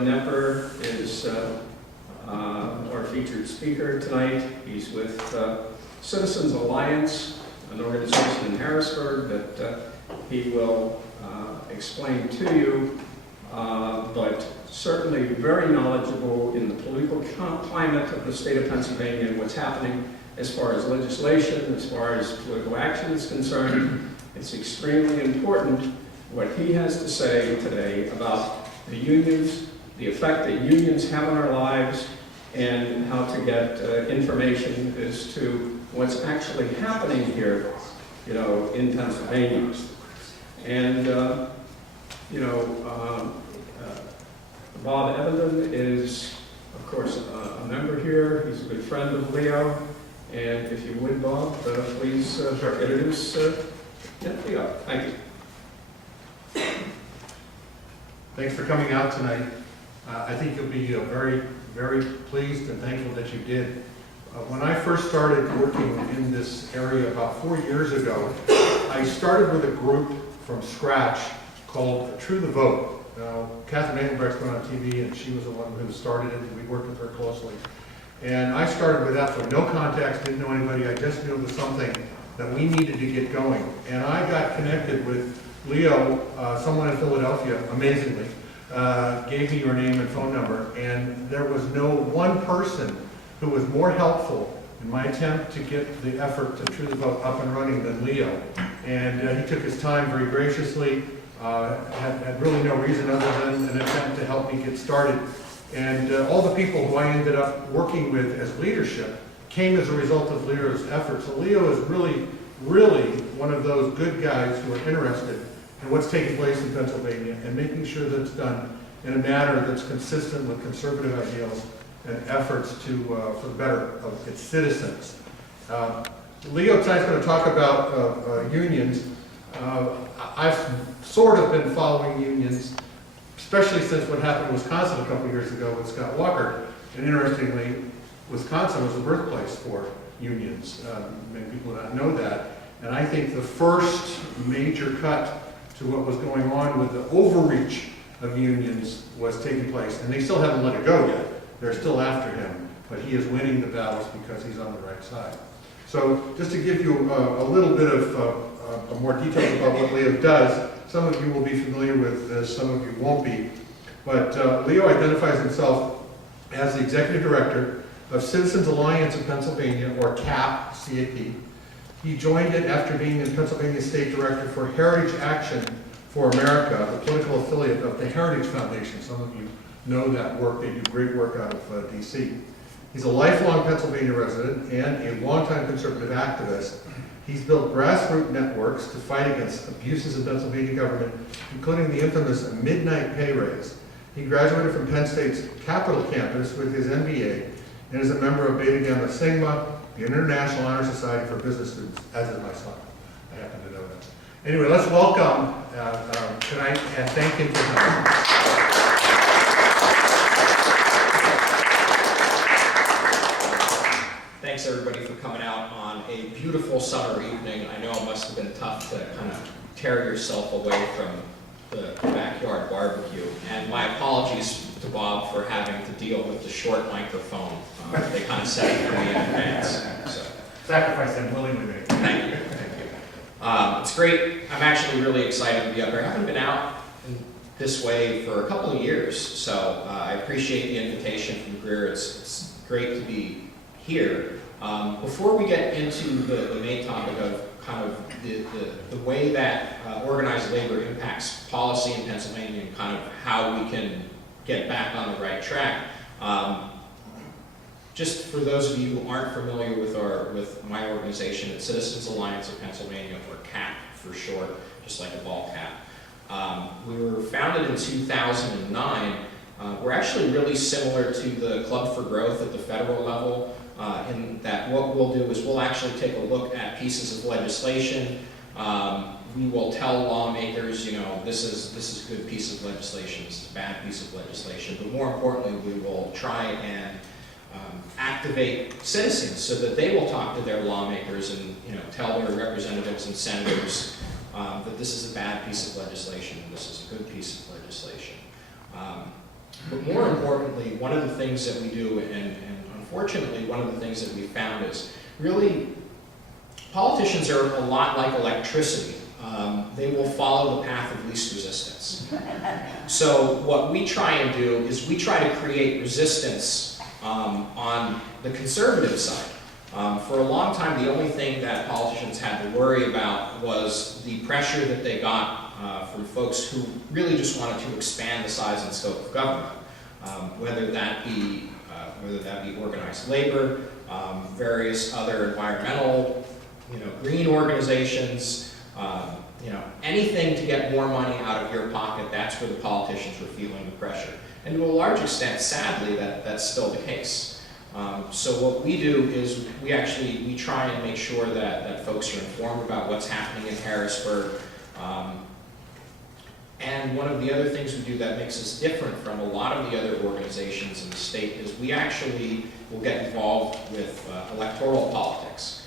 Knepper is our featured speaker tonight. He's with Citizens Alliance, an organization in Harrisburg that he will explain to you, but certainly very knowledgeable in the political climate of the state of Pennsylvania and what's happening as far as legislation, as far as political action is concerned. It's extremely important what he has to say today about the unions, the effect that unions have on our lives, and how to get information as to what's actually happening here, in Pennsylvania. And, Bob Evenden is, of course, a member here. He's a good friend of Leo. And if you would, Bob, please introduce Leo. Thank you. Thanks for coming out tonight. I think you'll be very, very pleased and thankful that you did. When I first started working in this area about 4 years ago, I started with a group from scratch called True the Vote. Now, Catherine Engelbrecht's been on TV, and she was the one who started it, and we worked with her closely. And I started with that with no contacts, didn't know anybody. I just knew it was something that we needed to get going. And I got connected with Leo, someone in Philadelphia, amazingly, gave me your name and phone number, and there was no one person who was more helpful in my attempt to get the effort to True the Vote up and running than Leo. And he took his time very graciously, had really no reason other than an attempt to help me get started. And all the people who I ended up working with as leadership came as a result of Leo's efforts. So Leo is really, really one of those good guys who are interested in what's taking place in Pennsylvania and making sure that it's done in a manner that's consistent with conservative ideals and efforts for the better of its citizens. Leo tonight's going to talk about unions. I've sort of been following unions, especially since what happened in Wisconsin a couple of years ago with Scott Walker. And interestingly, Wisconsin was the birthplace for unions. Many people do not know that. And I think the first major cut to what was going on with the overreach of unions was taking place. And they still haven't let it go yet. They're still after him. But he is winning the battles because he's on the right side. So just to give you a little bit of more details about what Leo does, some of you will be familiar with this, some of you won't be. But Leo identifies himself as the Executive Director of Citizens Alliance of Pennsylvania, or CAP, C-A-P. He joined it after being the Pennsylvania State Director for Heritage Action for America, the political affiliate of the Heritage Foundation. Some of you know that work. They do great work out of D.C. He's a lifelong Pennsylvania resident and a longtime conservative activist. He's built grassroots networks to fight against abuses in Pennsylvania government, including the infamous midnight pay raise. He graduated from Penn State's Capitol campus with his MBA and is a member of Beta Gamma Sigma, the International Honor Society for Business Students, as is my son. I happen to know that. Anyway, let's welcome tonight and thank him for coming. Thanks everybody for coming out on a beautiful summer evening. I know it must have been tough to kind of tear yourself away from the backyard barbecue. And my apologies to Bob for having to deal with the short microphone. They kind of set it for me in advance. So. Sacrifice I'm willingly made. Thank you. Thank you. It's great. I'm actually really excited to be up here. I haven't been out this way for a couple of years, so I appreciate the invitation from Greer. It's great to be here. Before we get into the main topic of kind of the way that organized labor impacts policy in Pennsylvania and kind of how we can get back on the right track, just for those of you who aren't familiar with my organization, it's Citizens Alliance of Pennsylvania, or CAP for short, just like a ball cap. We were founded in 2009. We're actually really similar to the Club for Growth at the federal level, in that what we'll do is we'll actually take a look at pieces of legislation, We will tell lawmakers, you know, this is a good piece of legislation, this is a bad piece of legislation, but more importantly, we will try and activate citizens so that they will talk to their lawmakers and, you know, tell their representatives and senators that this is a bad piece of legislation and this is a good piece of legislation. But more importantly, one of the things that we do, and unfortunately one of the things that we found is really politicians are a lot like electricity. They will follow the path of least resistance. So what we try and do is we try to create resistance on the conservative side. For a long time, the only thing that politicians had to worry about was the pressure that they got from folks who really just wanted to expand the size and scope of government, whether that be organized labor, various other environmental, green organizations, anything to get more money out of your pocket. That's where the politicians were feeling the pressure. And to a large extent, sadly, that's still the case. So what we do is we try and make sure that folks are informed about what's happening in Harrisburg. And one of the other things we do that makes us different from a lot of the other organizations in the state is we actually will get involved with electoral politics.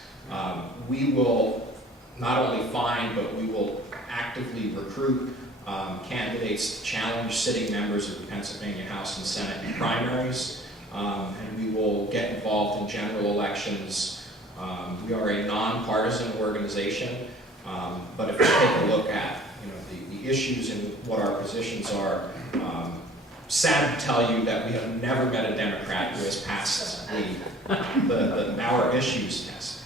We will not only find, but we will actively recruit candidates to challenge sitting members of the Pennsylvania House and Senate in primaries, and we will get involved in general elections. We are a nonpartisan organization, but if you take a look at the issues and what our positions are, sad to tell you that we have never met a Democrat who has passed our issues test.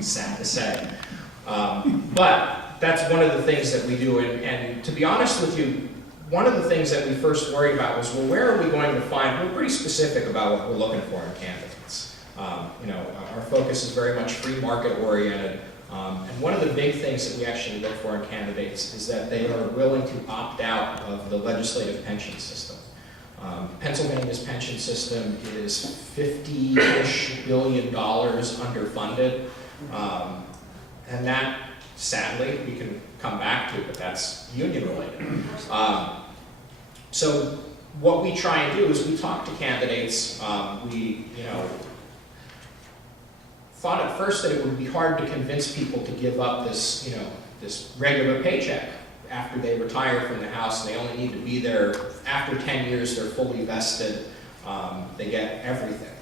Sad to say. But that's one of the things that we do, and to be honest with you, one of the things that we first worried about was, well, where are we going to find, we're pretty specific about what we're looking for in candidates. Our focus is very much free market oriented, and one of the big things that we actually look for in candidates is that they are willing to opt out of the legislative pension system. Pennsylvania's pension system is $50-ish billion underfunded, and that, sadly, we can come back to, but that's union related. So what we try and do is we talk to candidates. We thought at first that it would be hard to convince people to give up this regular paycheck after they retire from the House. They only need to be there after 10 years. They're fully vested. They get everything.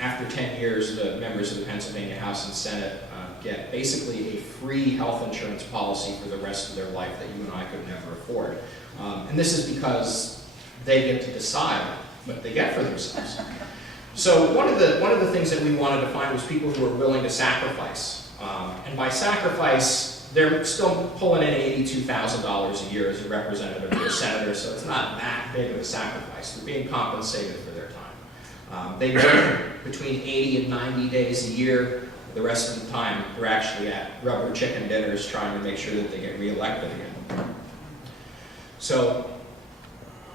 After 10 years, the members of the Pennsylvania House and Senate get basically a free health insurance policy for the rest of their life that you and I could never afford. And this is because they get to decide what they get for themselves. So one of the things that we wanted to find was people who were willing to sacrifice. And by sacrifice, they're still pulling in $82,000 a year as a representative or a senator, so it's not that big of a sacrifice. They're being compensated for their time. They work between 80 and 90 days a year. The rest of the time, they're actually at rubber chicken dinners trying to make sure that they get reelected again. So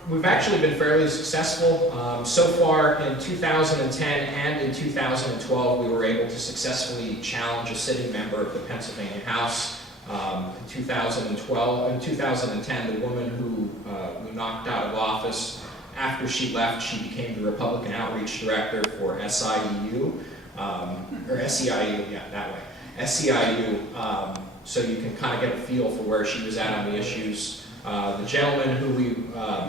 we've actually been fairly successful. So far in 2010 and in 2012, we were able to successfully challenge a sitting member of the Pennsylvania House. In 2010, the woman who we knocked out of office, after she left, she became the Republican Outreach Director for SIU, or SEIU, yeah, that way, SEIU, so you can kind of get a feel for where she was at on the issues. The gentleman who we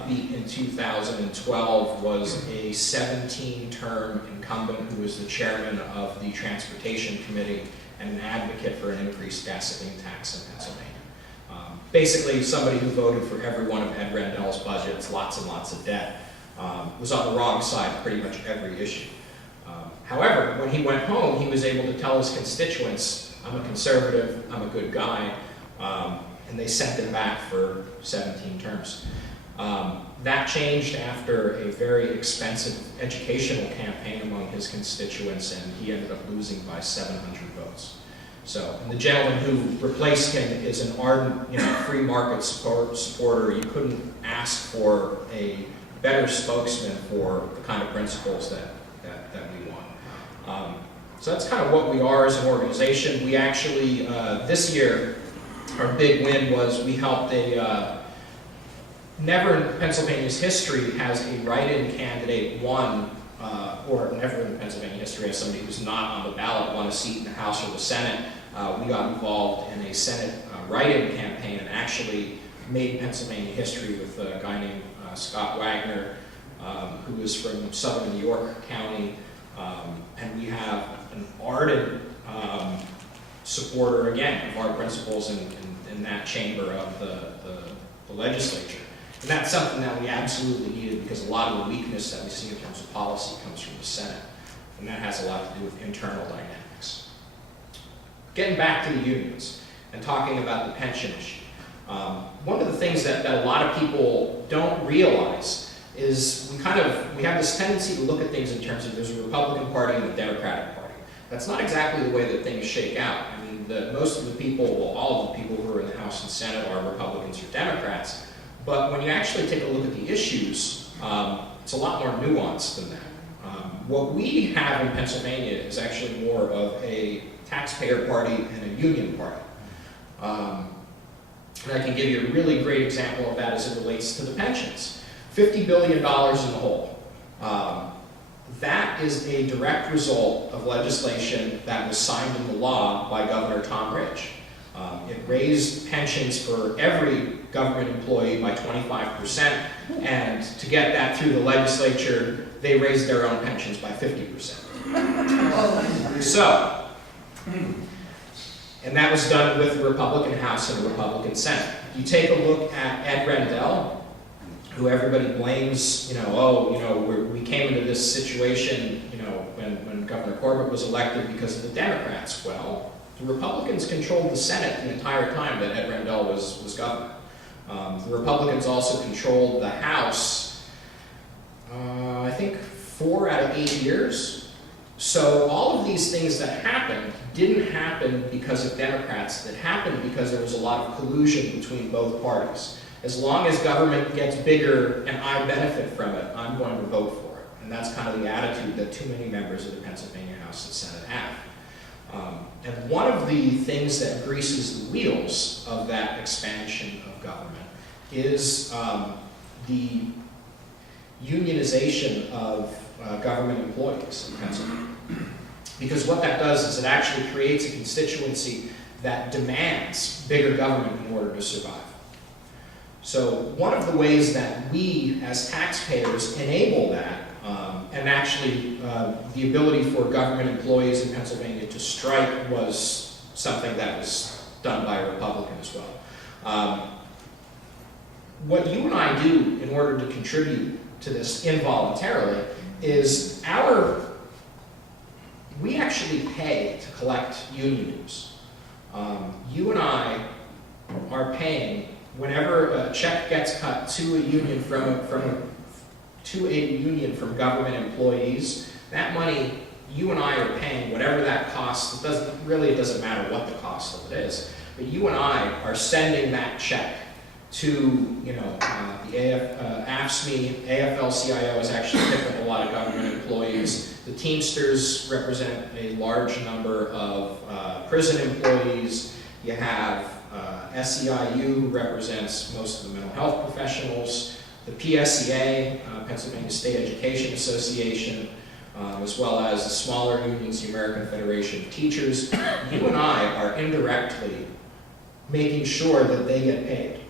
beat in 2012 was a 17-term incumbent who was the chairman of the Transportation Committee and an advocate for an increased gasoline tax in Pennsylvania. Basically, somebody who voted for every one of Ed Rendell's budgets, lots and lots of debt, was on the wrong side of pretty much every issue. However, when he went home, he was able to tell his constituents, I'm a conservative, I'm a good guy, and they sent him back for 17 terms. That changed after a very expensive educational campaign among his constituents, and he ended up losing by 700 votes. So, and the gentleman who replaced him is an ardent, free market supporter. You couldn't ask for a better spokesman for the kind of principles that we want. So that's kind of what we are as an organization. We actually, this year, our big win was we helped never in Pennsylvania's history has a write-in candidate won, or never in Pennsylvania history has somebody who's not on the ballot won a seat in the House or the Senate. We got involved in a Senate write-in campaign and actually made Pennsylvania history with a guy named Scott Wagner, who is from southern New York County, and we have an ardent supporter, again, of our principles in that chamber of the legislature. And that's something that we absolutely needed because a lot of the weakness that we see in terms of policy comes from the Senate. And that has a lot to do with internal dynamics. Getting back to the unions and talking about the pension issue. One of the things that a lot of people don't realize is we have this tendency to look at things in terms of there's a Republican Party and a Democratic Party. That's not exactly the way that things shake out. I mean, most of the people, well, all of the people who are in the House and Senate are Republicans or Democrats. But when you actually take a look at the issues, it's a lot more nuanced than that. What we have in Pennsylvania is actually more of a taxpayer party and a union party. And I can give you a really great example of that as it relates to the pensions. $50 billion in the hole. That is a direct result of legislation that was signed into law by Governor Tom Ridge. It raised pensions for every government employee by 25%, and to get that through the legislature, they raised their own pensions by 50%. So, and that was done with a Republican House and a Republican Senate. You take a look at Ed Rendell, who everybody blames, we came into this situation, when Governor Corbett was elected because of the Democrats. Well, the Republicans controlled the Senate the entire time that Ed Rendell was governor. The Republicans also controlled the House, I think 4 out of 8 years. So all of these things that happened didn't happen because of Democrats. It happened because there was a lot of collusion between both parties. As long as government gets bigger and I benefit from it, I'm going to vote for it. And that's kind of the attitude that too many members of the Pennsylvania House and Senate have. And one of the things that greases the wheels of that expansion of government is the unionization of government employees in Pennsylvania. Because what that does is it actually creates a constituency that demands bigger government in order to survive. So one of the ways that we as taxpayers enable that, and actually the ability for government employees in Pennsylvania to strike was something that was done by a Republican as well. What you and I do in order to contribute to this involuntarily is we actually pay to collect union dues. You and I are paying whenever a check gets cut to a union from government employees. That money, you and I are paying whatever that costs. It doesn't matter what the cost of it is, but you and I are sending that check to the AFSCME, AFL-CIO is actually picking up a lot of government employees. The Teamsters represent a large number of prison employees. You have SEIU, who represents most of the mental health professionals. The PSEA, Pennsylvania State Education Association, as well as the smaller unions, the American Federation of Teachers. You and I are indirectly making sure that they get paid.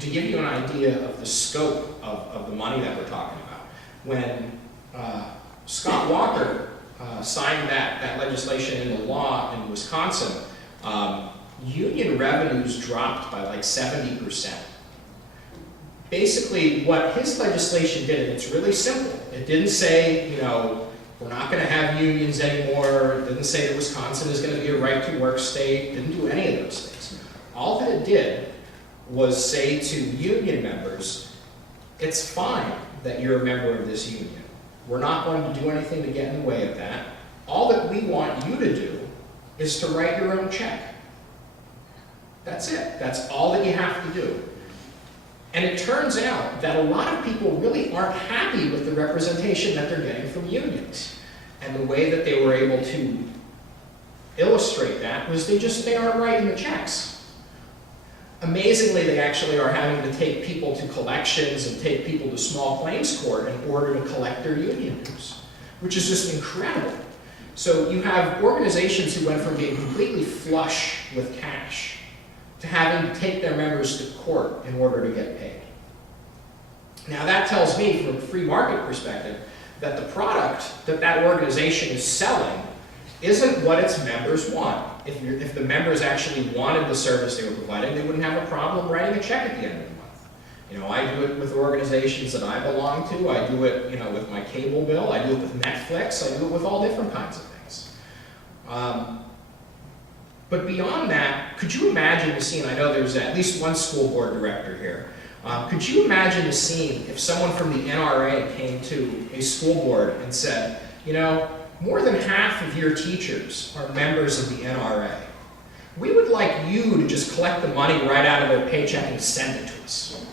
To give you an idea of the scope of the money that we're talking about, when Scott Walker signed that legislation into law in Wisconsin, union revenues dropped by like 70%. Basically, what his legislation did, and it's really simple, it didn't say, we're not going to have unions anymore, it didn't say that Wisconsin is going to be a right-to-work state, it didn't do any of those things. All that it did was say to union members, it's fine that you're a member of this union. We're not going to do anything to get in the way of that. All that we want you to do is to write your own check. That's it. That's all that you have to do. And it turns out that a lot of people really aren't happy with the representation that they're getting from unions. And the way that they were able to illustrate that was they aren't writing the checks. Amazingly, they actually are having to take people to collections and take people to small claims court in order to collect their union dues, which is just incredible. So you have organizations who went from being completely flush with cash to having to take their members to court in order to get paid. Now that tells me, from a free market perspective, that the product that that organization is selling isn't what its members want. If the members actually wanted the service they were providing, they wouldn't have a problem writing a check at the end of the month. You know, I do it with organizations that I belong to. I do it, you know, with my cable bill. I do it with Netflix. I do it with all different kinds of things. But beyond that, could you imagine the scene? I know there's at least one school board director here. Could you imagine the scene if someone from the NRA came to a school board and said, you know, more than half of your teachers are members of the NRA. We would like you to just collect the money right out of their paycheck and send it to us.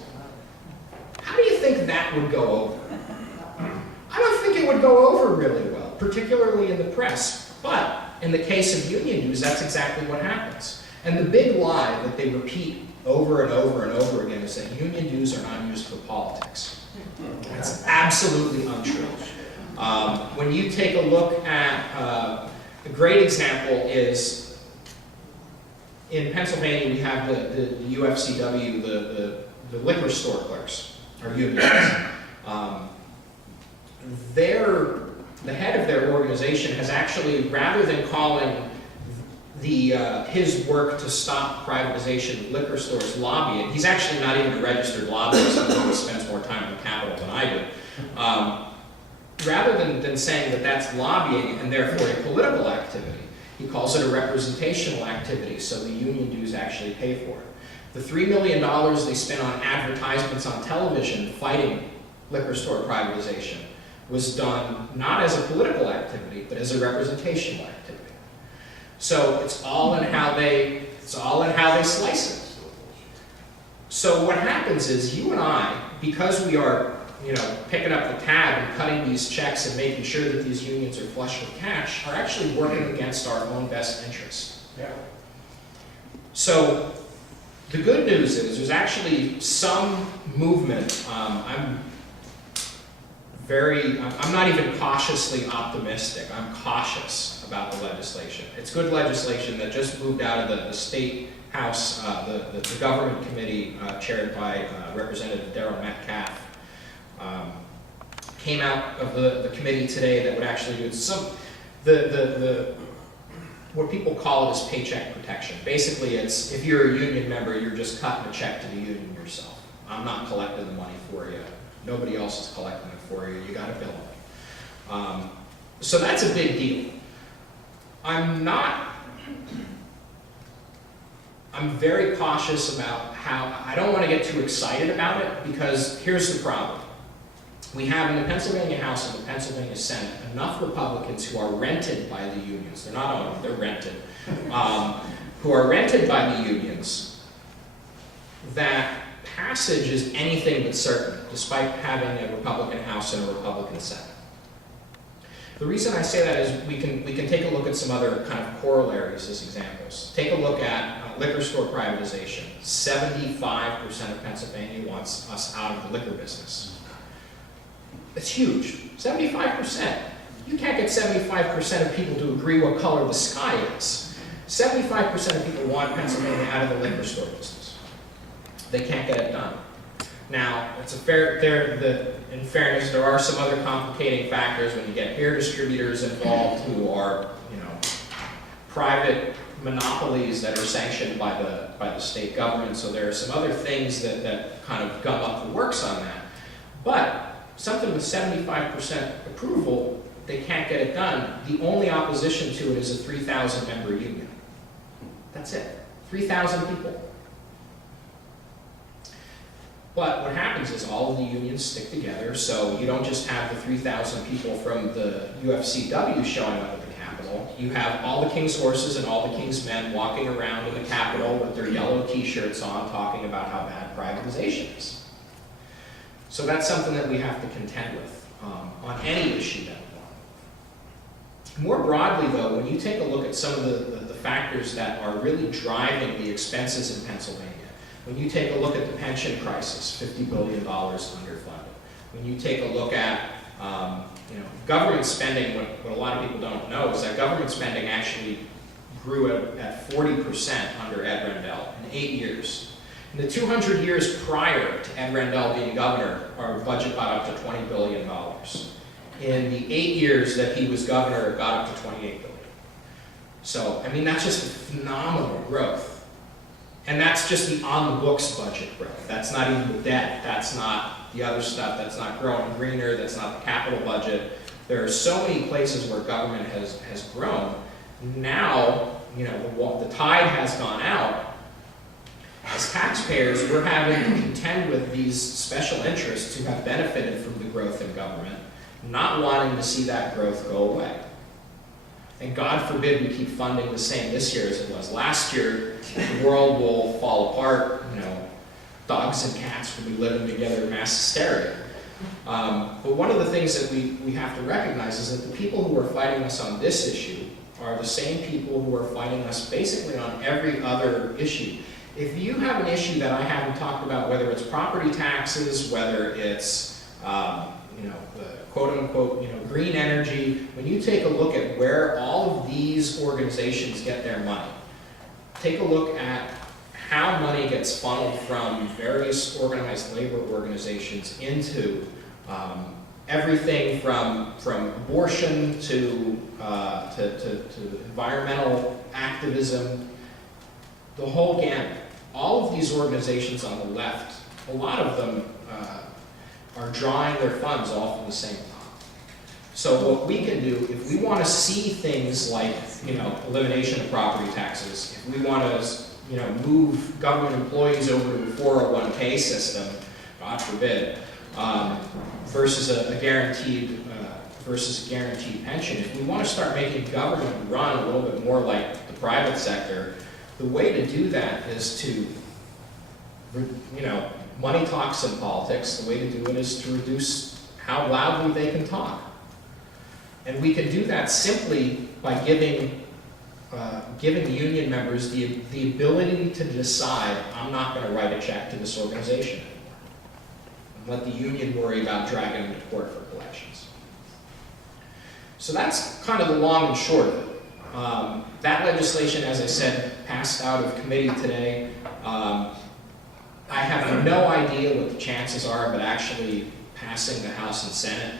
How do you think that would go over? I don't think it would go over really well, particularly in the press. But in the case of union dues, that's exactly what happens. And the big lie that they repeat over and over and over again is that union dues are not used for politics. That's absolutely untrue. When you take a look at, a great example is, in Pennsylvania we have the UFCW, the liquor store clerks, or unions. The head of their organization has actually, rather than calling his work to stop privatization of liquor stores lobbying, he's actually not even a registered lobbyist, he spends more time in the Capitol than I do. Rather than saying that that's lobbying and therefore a political activity, he calls it a representational activity, so the union dues actually pay for it. The $3 million they spent on advertisements on television fighting liquor store privatization was done not as a political activity, but as a representational activity. So it's all in how they slice it. So what happens is you and I, because we are, you know, picking up the tab and cutting these checks and making sure that these unions are flush with cash, are actually working against our own best interests. Yeah. So the good news is there's actually some movement. I'm not even cautiously optimistic. I'm cautious about the legislation. It's good legislation that just moved out of the State House, the government committee chaired by Representative Darryl Metcalf. Came out of the committee today that would actually do some, what people call it is paycheck protection. Basically, it's if you're a union member, you're just cutting a check to the union yourself. I'm not collecting the money for you. Nobody else is collecting it for you. You got to bill me. So that's a big deal. I'm very cautious about I don't want to get too excited about it, because here's the problem. We have in the Pennsylvania House and the Pennsylvania Senate enough Republicans who are rented by the unions, they're not owned, they're rented, who are rented by the unions, that passage is anything but certain, despite having a Republican House and a Republican Senate. The reason I say that is we can take a look at some other kind of corollaries as examples. Take a look at liquor store privatization. 75% of Pennsylvania wants us out of the liquor business. It's huge. 75%. You can't get 75% of people to agree what color the sky is. 75% of people want Pennsylvania out of the liquor store business. They can't get it done. Now, in fairness, there are some other complicating factors when you get beer distributors involved who are, you know, private monopolies that are sanctioned by the state government. So there are some other things that kind of gum up the works on that. But something with 75% approval, they can't get it done. The only opposition to it is a 3,000 member union. That's it. 3,000 people. But what happens is all of the unions stick together, so you don't just have the 3,000 people from the UFCW showing up at the Capitol. You have all the King's horses and all the King's men walking around in the Capitol with their yellow t-shirts on, talking about how bad privatization is. So that's something that we have to contend with on any issue that we want. More broadly, though, when you take a look at some of the factors that are really driving the expenses in Pennsylvania, When you take a look at the pension crisis, $50 billion underfunded. When you take a look at government spending, what a lot of people don't know is that government spending actually grew at 40% under Ed Rendell in 8 years. In the 200 years prior to Ed Rendell being governor, our budget got up to $20 billion. In the 8 years that he was governor, it got up to $28 billion. So, I mean, that's just phenomenal growth. And that's just the on-the-books budget growth. That's not even the debt. That's not the other stuff. That's not growing greener. That's not the capital budget. There are so many places where government has grown. Now, the tide has gone out. As taxpayers, we're having to contend with these special interests who have benefited from the growth in government, not wanting to see that growth go away. And God forbid we keep funding the same this year as it was last year. The world will fall apart. Dogs and cats will be living together in mass hysteria. But one of the things that we have to recognize is that the people who are fighting us on this issue are the same people who are fighting us basically on every other issue. If you have an issue that I haven't talked about, whether it's property taxes, whether it's the quote-unquote green energy, when you take a look at where all of these organizations get their money, take a look at how money gets funneled from various organized labor organizations into everything from abortion to environmental activism, the whole gamut. All of these organizations on the left, a lot of them are drawing their funds all from the same pot. So what we can do, if we want to see things like elimination of property taxes, if we want to move government employees over to the 401k system, God forbid, versus a guaranteed pension. If we want to start making government run a little bit more like the private sector, the way to do that is to, money talks in politics. The way to do it is to reduce how loudly they can talk. And we can do that simply by giving the union members the ability to decide, I'm not going to write a check to this organization anymore. And let the union worry about dragging them to court for collections. So that's kind of the long and short of it. That legislation, as I said, passed out of committee today. I have no idea what the chances are of it actually passing the House and Senate.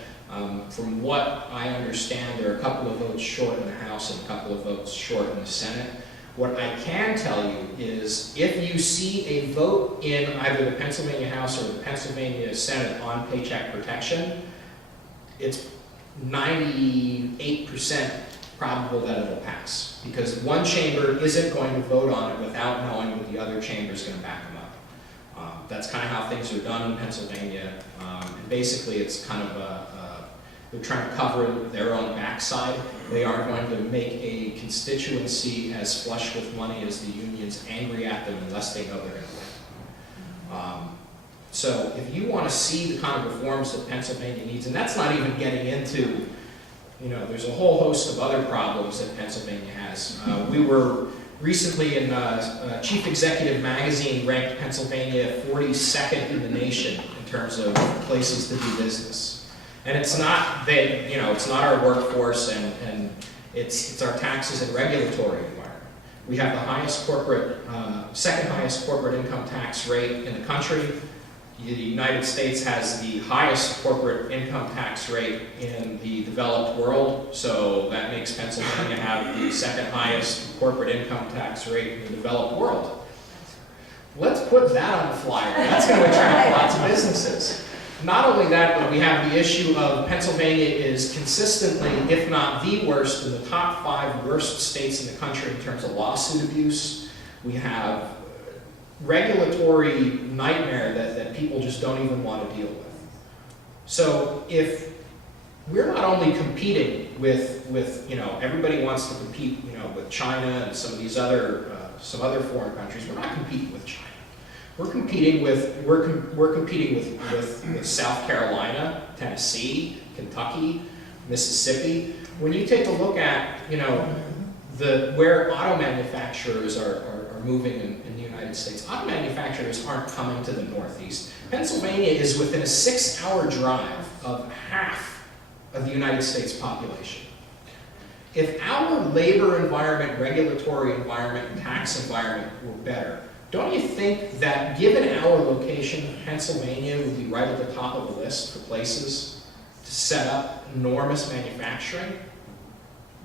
From what I understand, there are a couple of votes short in the House and a couple of votes short in the Senate. What I can tell you is if you see a vote in either the Pennsylvania House or the Pennsylvania Senate on paycheck protection, it's 98% probable that it'll pass, because one chamber isn't going to vote on it without knowing that the other chamber is going to back them up. That's kind of how things are done in Pennsylvania, and basically it's kind of they're trying to cover their own backside. They aren't going to make a constituency as flush with money as the union's angry at them unless they know they're going to win. So if you want to see the kind of reforms that Pennsylvania needs, and that's not even getting into there's a whole host of other problems that Pennsylvania has. We were recently in Chief Executive Magazine ranked Pennsylvania 42nd in the nation in terms of places to do business. And it's not it's not our workforce and it's our taxes and regulatory environment. We have the highest second highest corporate income tax rate in the country. The United States has the highest corporate income tax rate in the developed world, so that makes Pennsylvania have the second highest corporate income tax rate in the developed world. Let's put that on the flyer. That's going to attract lots of businesses. Not only that, but we have the issue of Pennsylvania is consistently, if not the worst, in the top 5 worst states in the country in terms of lawsuit abuse. We have regulatory nightmare that people just don't even want to deal with. So if we're not only competing with everybody wants to compete with China and some of these other foreign countries, we're not competing with China. We're competing with South Carolina, Tennessee, Kentucky, Mississippi. When you take a look at where auto manufacturers are moving in the United United States. Auto manufacturers aren't coming to the Northeast. Pennsylvania is within a 6-hour drive of half of the United States population. If our labor environment, regulatory environment, and tax environment were better, don't you think that given our location, Pennsylvania would be right at the top of the list for places to set up enormous manufacturing?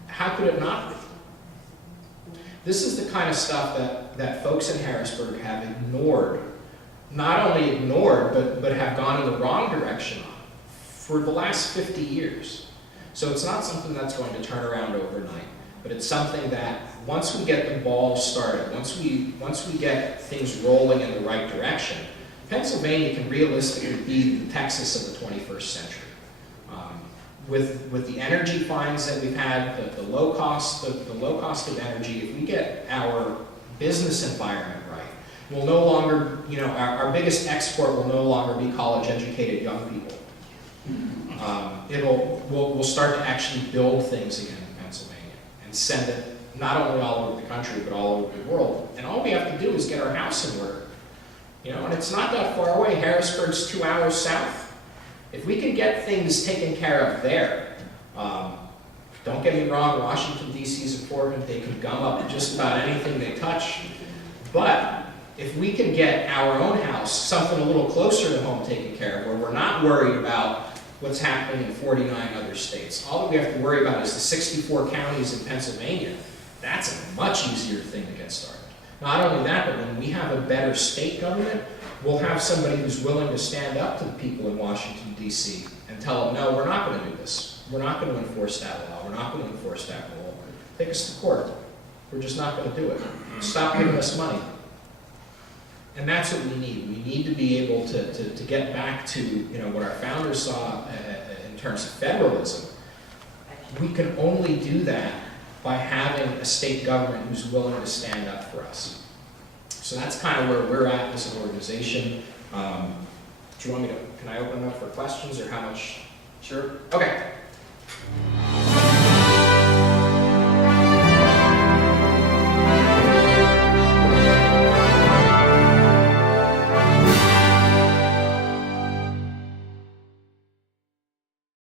How could it not be? This is the kind of stuff that folks in Harrisburg have ignored, not only ignored, but have gone in the wrong direction on for the last 50 years. So it's not something that's going to turn around overnight, but it's something that once we get the ball started, once we get things rolling in the right direction, Pennsylvania can realistically be the Texas of the 21st century. With the energy finds that we've had, the low cost of energy, if we get our business environment right, we'll no longer, our biggest export will no longer be college-educated young people. We'll start to actually build things again in Pennsylvania and send it not only all over the country, but all over the world. And all we have to do is get our house in order. And it's not that far away. Harrisburg's 2 hours south. If we can get things taken care of there, don't get me wrong, Washington, D.C. is important. They can gum up just about anything they touch. But if we can get our own house, something a little closer to home taken care of, where we're not worried about what's happening in 49 other states. All that we have to worry about is the 64 counties in Pennsylvania. That's a much easier thing to get started. Not only that, but when we have a better state government, we'll have somebody who's willing to stand up to the people in Washington, D.C. and tell them, no, we're not going to do this. We're not going to enforce that law. We're not going to enforce that rule. Take us to court. We're just not going to do it. Stop giving us money. And that's what we need. We need to be able to get back to what our founders saw in terms of federalism. We can only do that by having a state government who's willing to stand up for us. So that's kind of where we're at as an organization. Do you want me to, can I open it up for questions or how much? Sure. Okay.